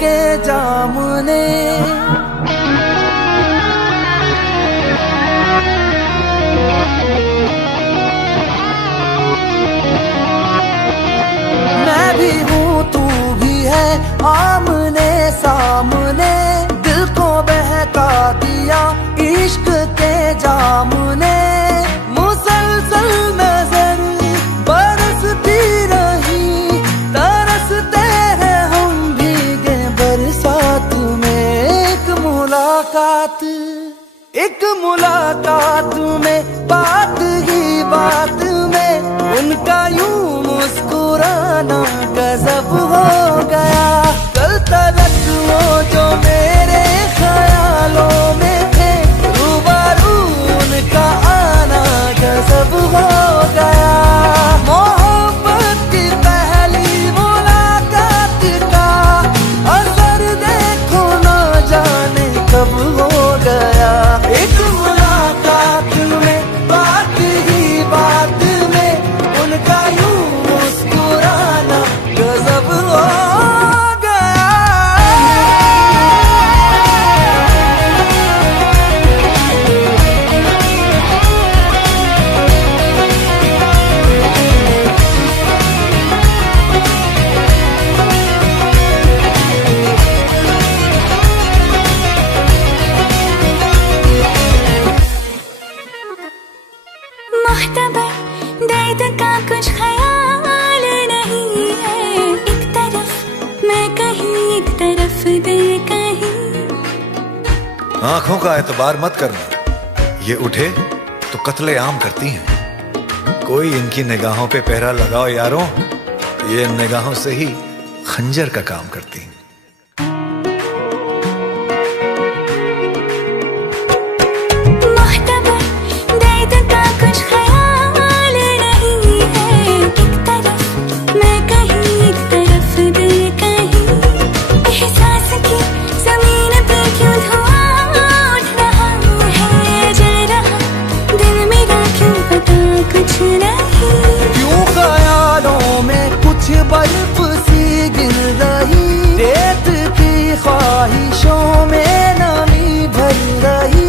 के जाम ने। मैं भी हूँ तू भी है आमने सामने, दिल को बहका दिया इश्क के जाम ने। मुसलसल नजर बरसती रही, तरसते हैं हम भीगे बरसात में। एक मुलाकात में बात ही बात में उनका यूं मुस्कुराना गजब हो गया। कल तलक वो जो मेरे ख्यालों में थे, रूबरू उनका आना गजब हो गया। मोहब्बत की पहली मुलाकात का असर देखो ना जाने कब हो गया। एक मुलाकात में बात ही बात में उनका यूं मुस्कुराना गजब हो गया। मुख्तबर दर्द का कुछ ख्याल नहीं है, एक तरफ मैं कहीं एक तरफ दिल कहीं। आंखों का एतबार मत करना, ये उठे तो कत्ले आम करती हैं। कोई इनकी निगाहों पे पहरा लगाओ यारों, ये निगाहों से ही खंजर का काम करती हैं। बर्फ सी गिर रही, रेत की ख्वाहिशों में नमी भर रही।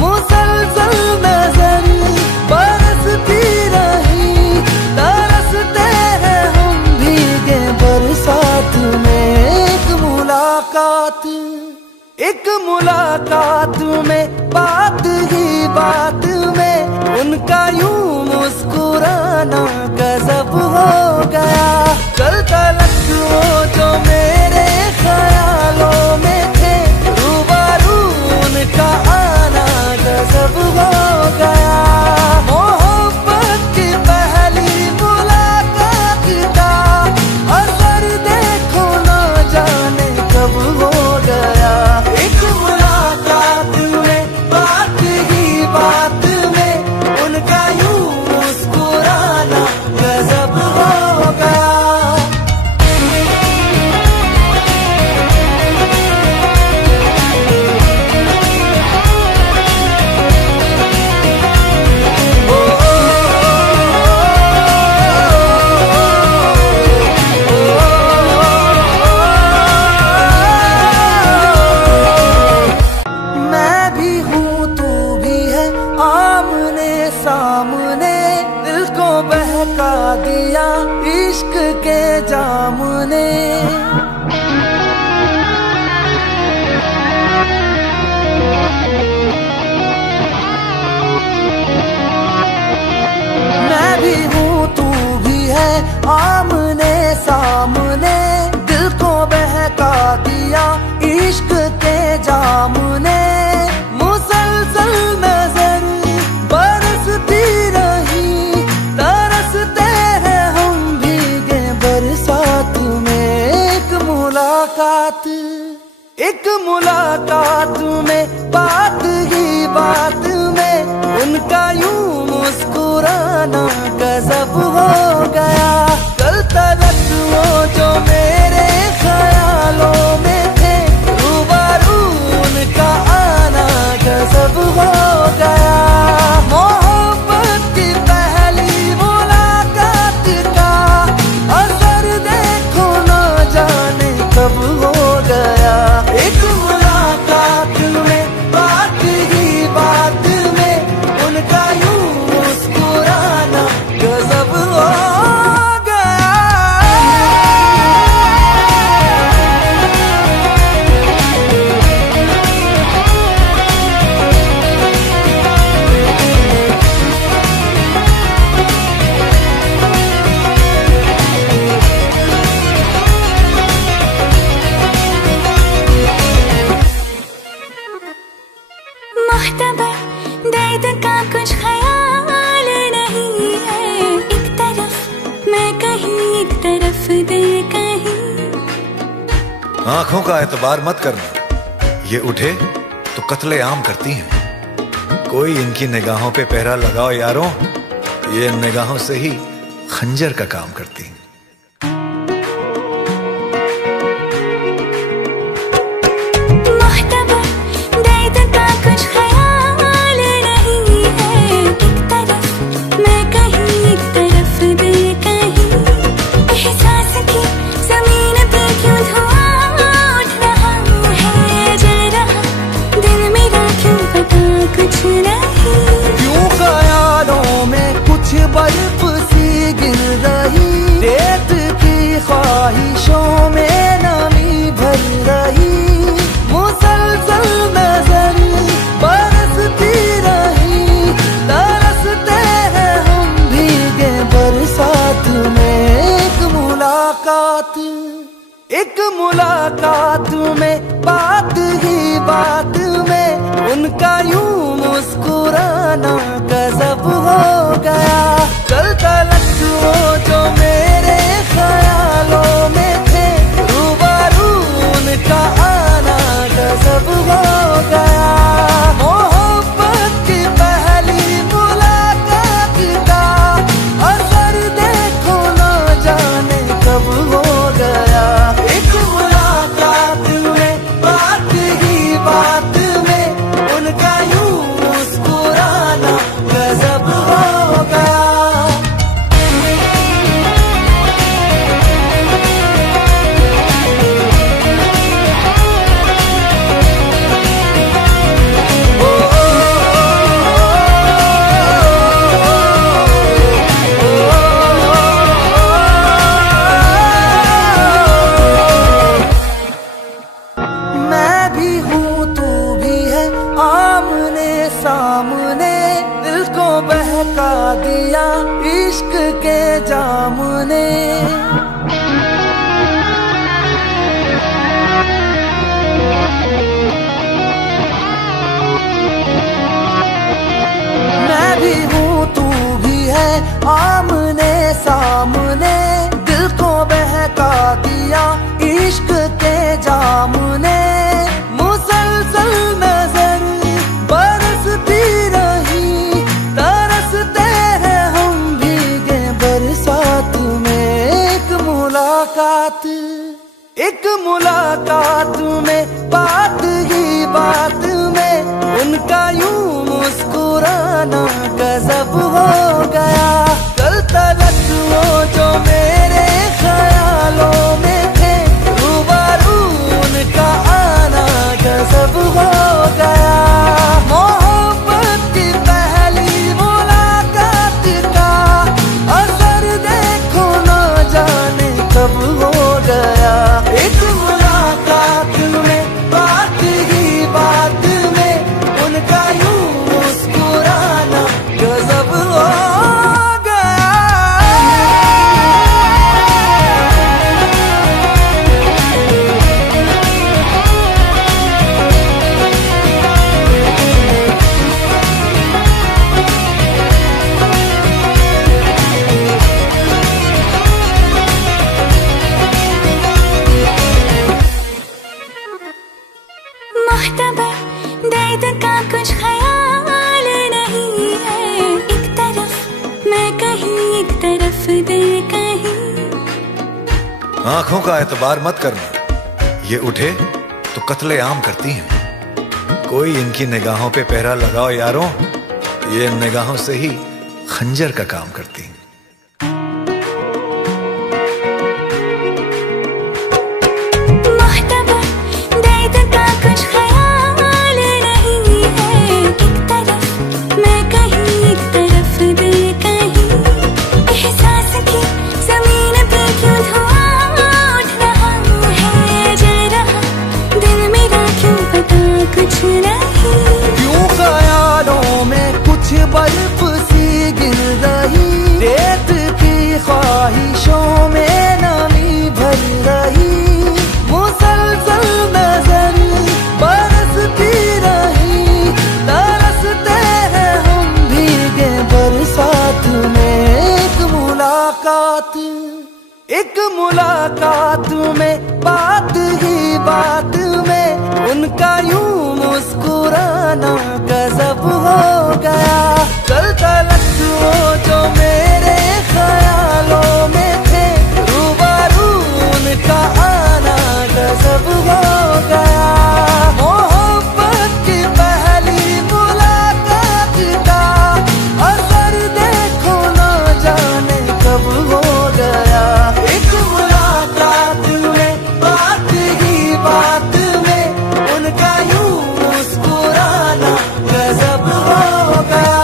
मुसलसल नजर बरसती रही, तरसते हैं हम भीगे बरसात में। एक मुलाकात में बात ही बात में उनका यूं मुस्कुराना गजब हो गया। कल तलक वो जो मेरे ख्यालों में थे, रूबरू उनका आना गजब हो गया। मोहब्बत की पहली मुलाकात का असर देखो ना जाने कब हो गया। एक मुलाकात में बात ही बात में उनका यूं मुस्कुराना गजब हो गया। सामने दिल को बहका दिया इश्क के जाम ने। मैं भी हूँ तू भी है आमने सामने, दिल को बहका दिया इश्क के जाम ने। मुसलसल नजर बरसती रही, तरसते हैं हम भीगे बरसात में। एक मुलाकात में बात ही बात में उनका यूं मुस्कुराना गजब हो गया। कल तलक वो जो मेरे ख्यालों में थे, रूबरू उनका आना गजब हो गया। मोहब्बत की पहली मुलाकात का असर देखो ना जाने कब हो गया। मोहतबर दर्द का कुछ ख्याल नहीं है, एक तरफ मैं कहीं एक तरफ दिल कहीं। आंखों का एतबार मत करना, ये उठे तो कत्ले आम करती हैं। कोई इनकी निगाहों पे पहरा लगाओ यारों, ये निगाहों से ही खंजर का काम करती हैं। बर्फ सी गिर रही, रेत की ख्वाहिशों में नमी भर रही, मुसलसल नजर बरसती रही, तरसते हैं हम भीगे बरसात में। एक मुलाकात में बात ही बात में उनका यूं मुस्कुराना गजब हो गया। कल तलक वो जो मेरे ख्यालों में थे, रूबरू उनका आना गजब हो गया। मोहब्बत की पहली मुलाकात का असर देखो ना जाने कब हो गया। एक मुलाकात में बात ही बात में उनका यूं मुस्कुराना गजब हो गया। सामने दिल को बहका दिया इश्क के जाम ने। मैं भी हूँ तू भी है आमने सामने, दिल को बहका दिया इश्क के जाम ने। मुसलसल नजर बरसती रही, तरसते हैं हम भीगे बरसात में। एक मुलाकात में बात ही बात में उनका यूं मुस्कुराना गजब हो गया। कल तलक वो जो मेरे ख्यालों में थे, रूबरू उनका आना गजब हो गया। मोहब्बत की पहली मुलाकात का असर देखो ना जाने कब हो गया। एक मुलाकात में बात ही बात में उनका यूं मुस्कुराना गजब हो गया। मुख्तबर दर्द का कुछ ख्याल नहीं है, एक तरफ मैं कहीं एक तरफ दिल कहीं। आंखों का एतबार मत करना, ये उठे तो कत्ले आम करती हैं। कोई इनकी निगाहों पे पहरा लगाओ यारों, ये निगाहों से ही खंजर का काम करती हैं। बर्फ सी गिर रही, रेत की ख्वाहिशों में नमी भर रही, मुसलसल नजर बरसती रही, मुलाकात में बात ही बात में उनका यूं मुस्कुराना गजब हो गया। कल तलक वो जो मेरे ख्यालों में थे, रूबरू उनका आना गजब हो गया। मोहब्बत की पहली मुलाकात का असर देखो ना जाने कब हो गया। एक मुलाकात में बात ही बात में उनका यूं मुस्कुराना गजब हो गया।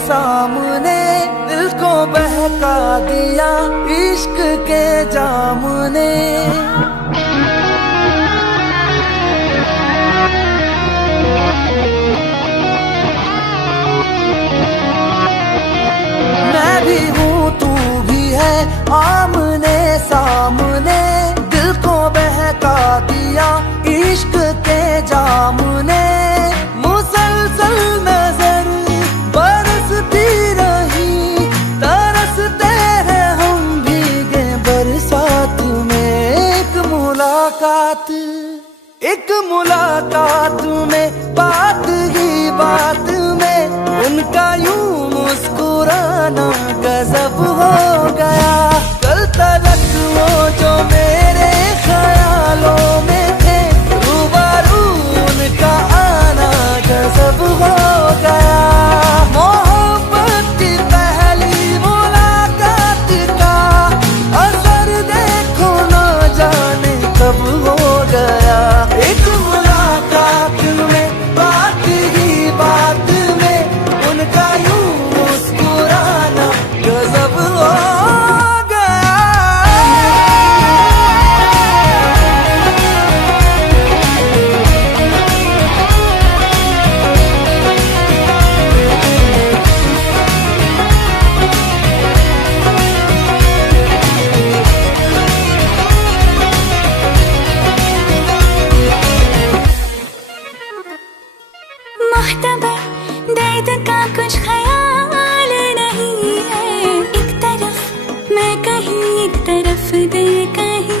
सामने दिल को बहका दिया इश्क के जाम ने। मैं भी हूँ तू भी है आमने सामने, दिल को बहका दिया इश्क के जाम ने। मुसलसल नजर बरसती रही, तरसते हैं हम भीगे बरसात में। एक मुलाकात में बात ही बात में उनका यूं मुस्कुराना गजब हो गया। कल तलक वो जो मेरे ख्यालों में थे, रूबरू उनका आना गजब हो गया। मोहब्बत की पहली मुलाकात का असर देखो ना जाने कब हो गया। एक मुलाकात में बात ही बात में उनका यूं मुस्कुराना गजब हो गया। मुख्तबर दर्द का कुछ ख्याल नहीं है, एक तरफ मैं कहीं एक तरफ दिल कहीं।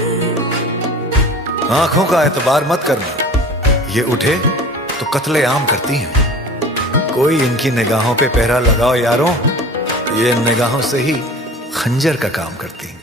आंखों का एतबार मत करना, ये उठे तो कत्ले आम करती हैं। कोई इनकी निगाहों पे पहरा लगाओ यारों, ये निगाहों से ही खंजर का काम करती हैं।